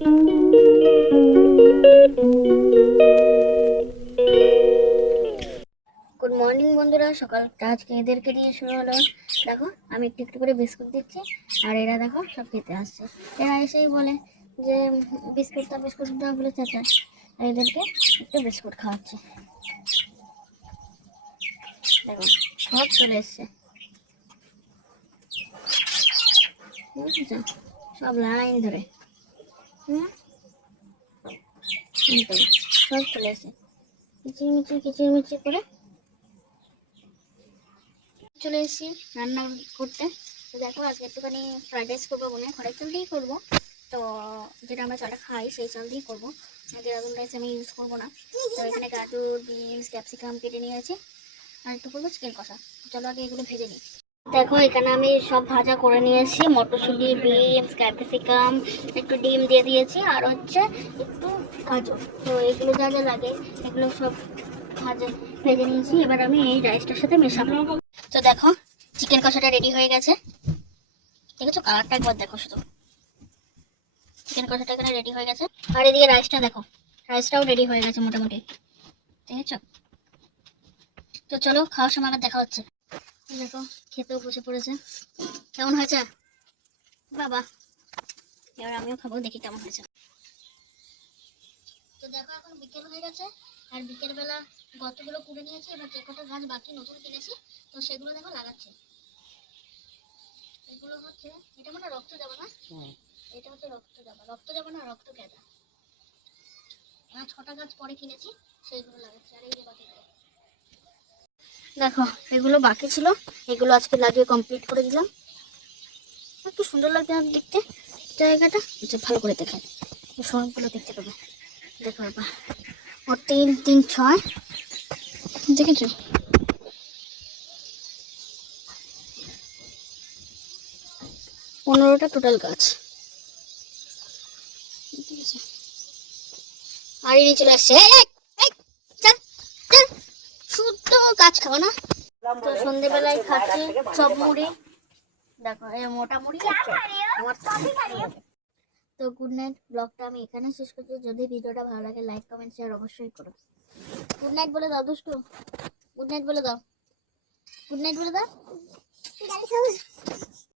Good morning বন্ধুরা, সকালটা আজকে এদেরকে নিয়ে শুরু হলো। দেখো আমি একটু একটু করে বিস্কুট দিচ্ছি, আর এরা দেখো সব খেতে আসছে। এরা এসেই বলে যে বিস্কুট দাও বলে চাচা, আর এদেরকে একটু বিস্কুট খাওয়াচ্ছে। দেখো সব চলে এসছে, বুঝেছো? সব লাইন ধরে সব চলে এসছে কিচিরমিচির করে চলে এসেছি রান্না করতে। তো দেখো আজকে একটুখানি ফ্রাইড রাইস করবো, মনে হয় খড়ের চাল দিয়েই করবো। তো যেটা আমরা চালটা খাই সেই চাল দিয়েই করবো, দেরাদুন রাইস আমি ইউজ করবো না। তো এখানে গাজর, বিনস, ক্যাপসিকাম কেটে নিয়েছি, আর একটু করবো চিকেন কষা। চলো আগে এগুলো ভেজে নিই। দেখো এখানে আমি সব ভাজা করে নিয়েছি, মটরশুঁটি, বিনস, ক্যাপসিকাম, একটু ডিম দিয়ে দিয়েছি, আর হচ্ছে একটু গাজর। তো এগুলো যা যা লাগে এগুলো সব ভেজে নিয়েছি। এবার আমি এই রাইসটার সাথে মেশাবো। তো দেখো চিকেন কষাটা রেডি হয়ে গেছে, ঠিক আছে? কালারটা একবার দেখো শুধু। চিকেন কষাটা এখানে রেডি হয়ে গেছে, আর এদিকে রাইসটা দেখো, রাইসটাও রেডি হয়ে গেছে মোটামুটি, ঠিক আছে? তো চলো খাওয়ার সময় আবার দেখা হচ্ছে। দেখো খেতেও বসে পড়েছে। কেমন হয়েছে বাবা? এবার আমিও খাবো, দেখি কেমন হয়েছে। তো দেখো এখন বিকেল হয়ে গেছে, আর বিকেল বেলা গতগুলো কুড়ে নিয়েছি, এবার যে কটা গাছ বাকি নতুন কিনেছি তো সেগুলো দেখো লাগাচ্ছে। এগুলো হচ্ছে, এটা মানে রক্ত যাবে না, এটা হচ্ছে রক্ত যাবে না, রক্ত কেদা। আর 6টা গাছ পরে কিনেছি, সেইগুলো লাগাচ্ছি। আর এই যে বাকি দেখো এগুলো বাকি ছিল, এগুলো আজকে লাগিয়ে কমপ্লিট করে দিলাম। একটু সুন্দর লাগছে না দেখতে জায়গাটা? যে ভালো করে দেখে সবগুলো দেখতে পাবে। দেখো এবার ও 3 3 6 দেখেছো? 15টা টোটাল গাছ, ঠিক আছে? আর এই চলে আসছে, শুদ্ধ গাছ খাবো না। তো সন্ধ্যেবেলায় খাচ্ছি সব মুড়ি, দেখো এই মোটা মুড়ি খাচ্ছে আমার। তো গুড নাইট, ব্লগটা আমি এখানে শেষ করছি। যদি ভিডিওটা ভালো লাগে লাইক কমেন্ট শেয়ার অবশ্যই করো। গুড নাইট বলে দাও দুষ্টু, গুড নাইট বলে দাও, গুড নাইট বলে দাও।